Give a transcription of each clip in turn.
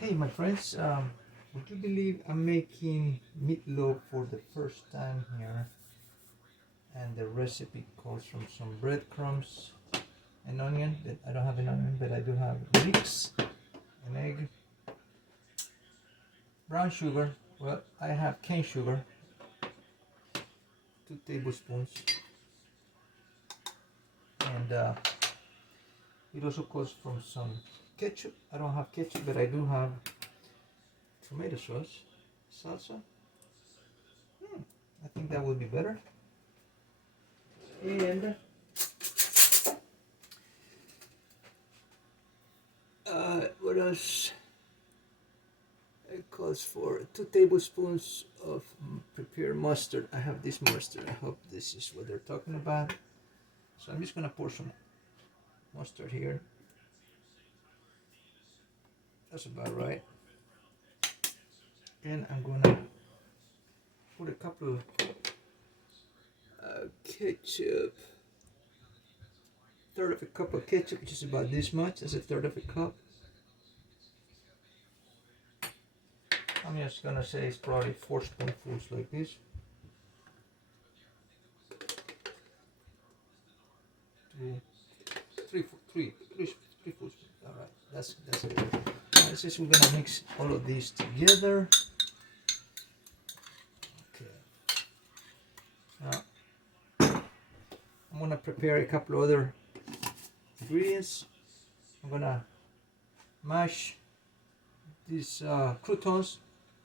Hey my friends, would you believe I'm making meatloaf for the first time here, and the recipe calls from some breadcrumbs, an onion, but I don't have an onion, but I do have leeks, an egg, brown sugar, well I have cane sugar, 2 tablespoons, and it also calls from some ketchup. I don't have ketchup, but I do have tomato sauce, salsa. I think that would be better. And what else? It calls for 2 tablespoons of prepared mustard. I have this mustard. I hope this is what they're talking about. So I'm just gonna pour some mustard here. That's about right. And I'm gonna put a couple of ketchup. Third of a cup of ketchup, which is about this much. That's a third of a cup. I'm just gonna say it's probably 4 spoonfuls like this. 2, 3, 3 spoons. All right, that's it. Now it's just we're gonna mix all of these together. Okay. Now I'm gonna prepare a couple of other ingredients. I'm gonna mash these croutons.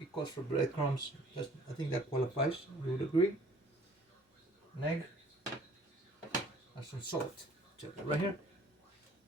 It calls for breadcrumbs. I think that qualifies. You would agree? An egg and some salt. Check it right here,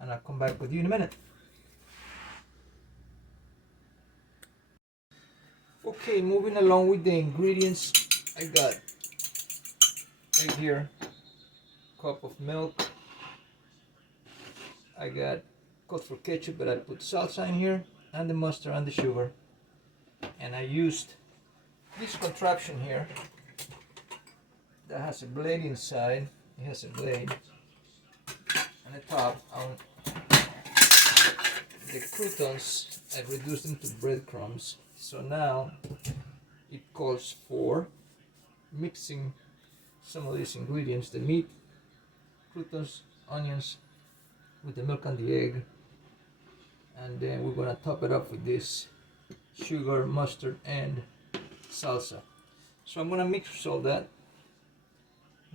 and I'll come back with you in a minute. Okay, moving along with the ingredients. I got right here cup of milk. I got cut for ketchup, but I put salsa in here, and the mustard and the sugar. And I used this contraption here that has a blade inside. It has a blade on the top. On the croutons, I reduced them to breadcrumbs. So now it calls for mixing some of these ingredients, the meat, croutons, onions, with the milk and the egg, and then we're gonna top it up with this sugar, mustard, and salsa. So I'm gonna mix all that.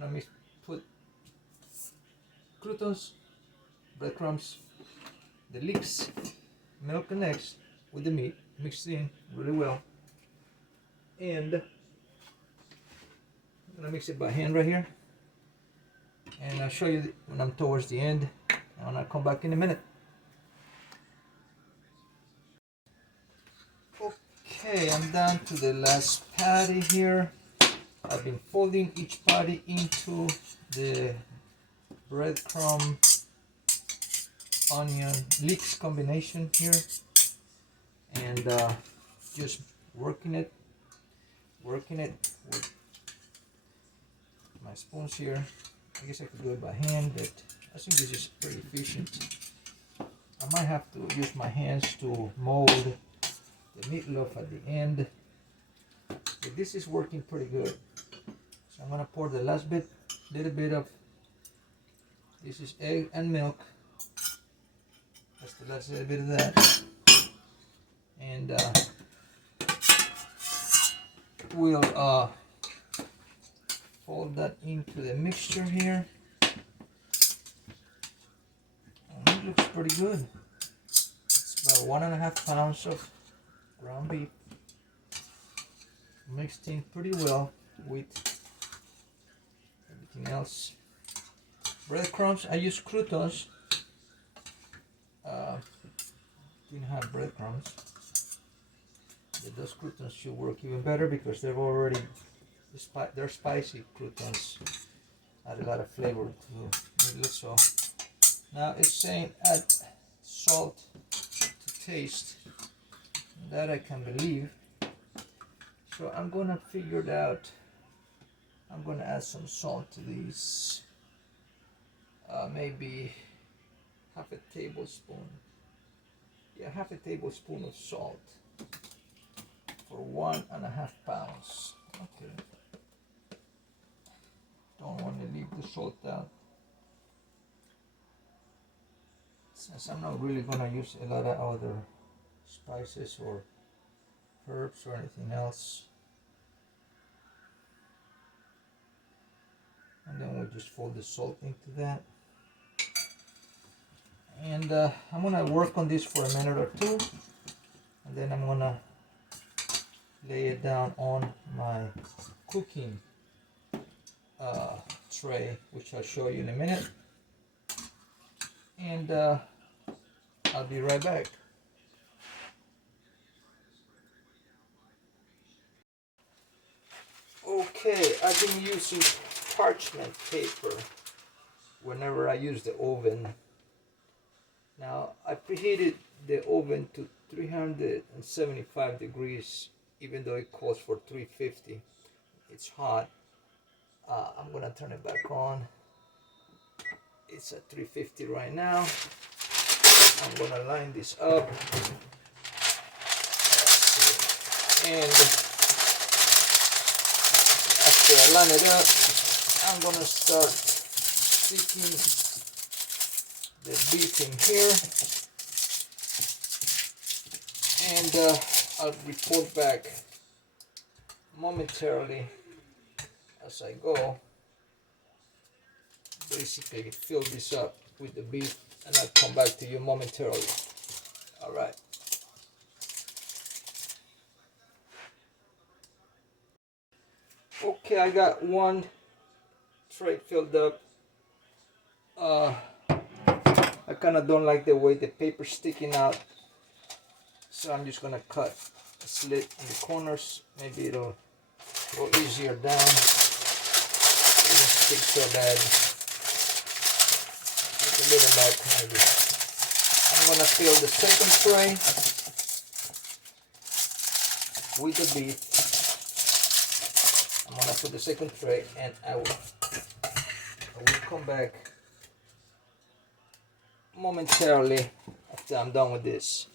I'm gonna put croutons, breadcrumbs, the leeks, milk and eggs with the meat mixed in really well, and I'm gonna mix it by hand right here, and I'll show you when I'm towards the end, and I'll come back in a minute. Okay, I'm down to the last patty here. I've been folding each patty into the breadcrumb onion leeks combination here, and just working it with my spoons here. I guess I could do it by hand, but I think this is pretty efficient. I might have to use my hands to mold the meatloaf at the end, but this is working pretty good. So I'm gonna pour the last little bit of, this is egg and milk. That's the last little bit of that, and we'll fold that into the mixture here. And it looks pretty good. It's about 1.5 pounds of ground beef mixed in pretty well with everything else. Breadcrumbs, I use croutons. Didn't have breadcrumbs, but those croutons should work even better because they're already they're spicy croutons. Add a lot of flavor to it. So now it's saying add salt to taste. That I can believe. So I'm gonna figure it out. I'm gonna add some salt to these. Maybe half a tablespoon. Yeah, half a tablespoon of salt for 1.5 pounds. Okay. Don't want to leave the salt out. Since I'm not really gonna use a lot of other spices or herbs or anything else. And then we'll just fold the salt into that. And I'm gonna work on this for a minute or two, and then I'm gonna lay it down on my cooking tray, which I'll show you in a minute. And I'll be right back. Okay, I've been using parchment paper whenever I use the oven. Now, I preheated the oven to 375 degrees, even though it calls for 350. It's hot. I'm gonna turn it back on. It's at 350 right now. I'm gonna line this up. And after I line it up, I'm gonna start sticking the beef in here. And I'll report back momentarily as I go. Basically fill this up with the beef, and I'll come back to you momentarily. All right. Okay, I got one tray filled up. I kind of don't like the way the paper's sticking out, so I'm just gonna cut a slit in the corners. Maybe it'll go easier down. It doesn't stick so bad. Just a little bad maybe. I'm gonna fill the second tray with the beef. I'm gonna put the second tray, and I will come back momentarily after I'm done with this.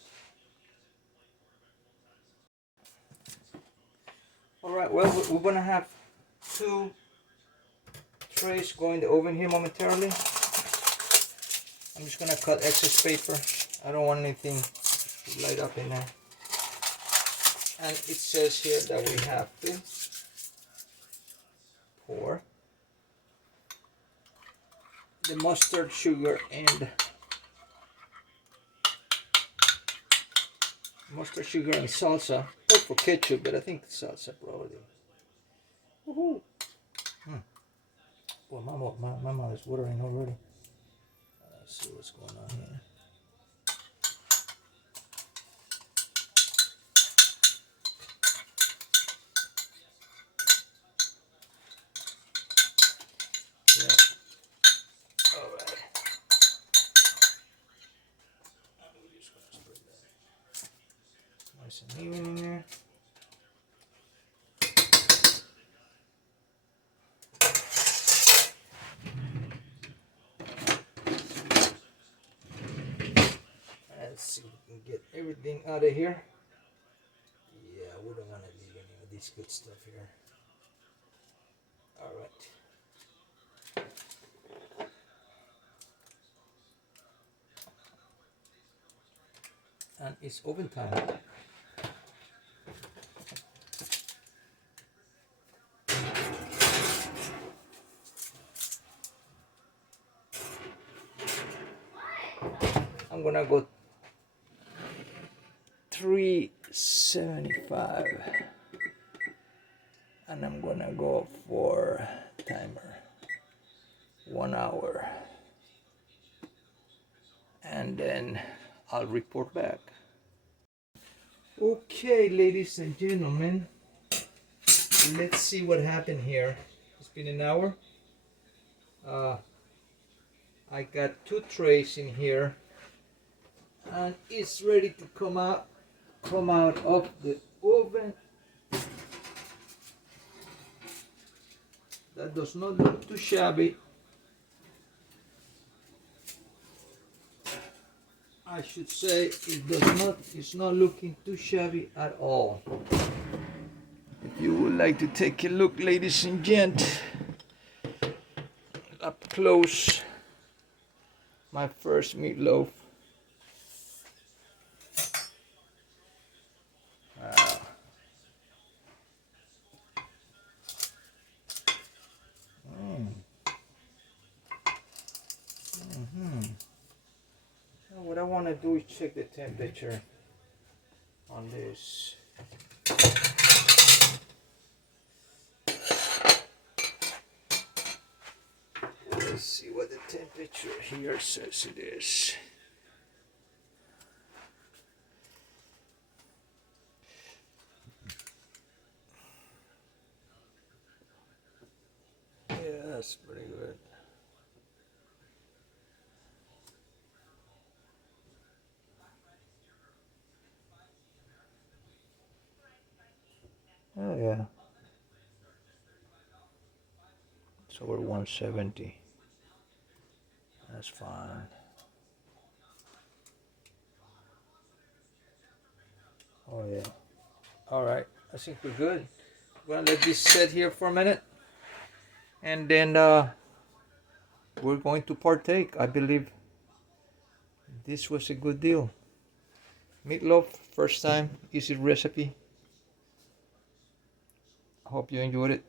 Alright, well, we're gonna have 2 trays going in the oven here momentarily. I'm just gonna cut excess paper. I don't want anything to light up in there. And it says here that we have to pour the mustard, sugar, and salsa. Or for ketchup, but I think salsa probably. Woohoo! Well, my mouth is watering already. Let's see what's going on here. Yeah. All right. I'm just gonna spread that nice and even in there. Let's see if we can get everything out of here. Yeah, we don't want to leave any of this good stuff here. All right. And it's oven time. I'm gonna go 375, and I'm gonna go for timer 1 hour, and then I'll report back. Okay, ladies and gentlemen, let's see what happened here. It's been an hour. I got 2 trays in here, and it's ready to come out of the oven. That does not look too shabby. I should say it's not looking too shabby at all. If you would like to take a look, ladies and gents, up close, my first meatloaf. Wow. Now what I want to do is check the temperature on this. Let's see what the temperature here says it is. Yeah, that's pretty good. Oh yeah, it's over 170. That's fine. Oh yeah. All right, I think we're good. We're gonna let this sit here for a minute, and then we're going to partake. I believe this was a good deal. Meatloaf, first time, easy recipe. I hope you enjoyed it.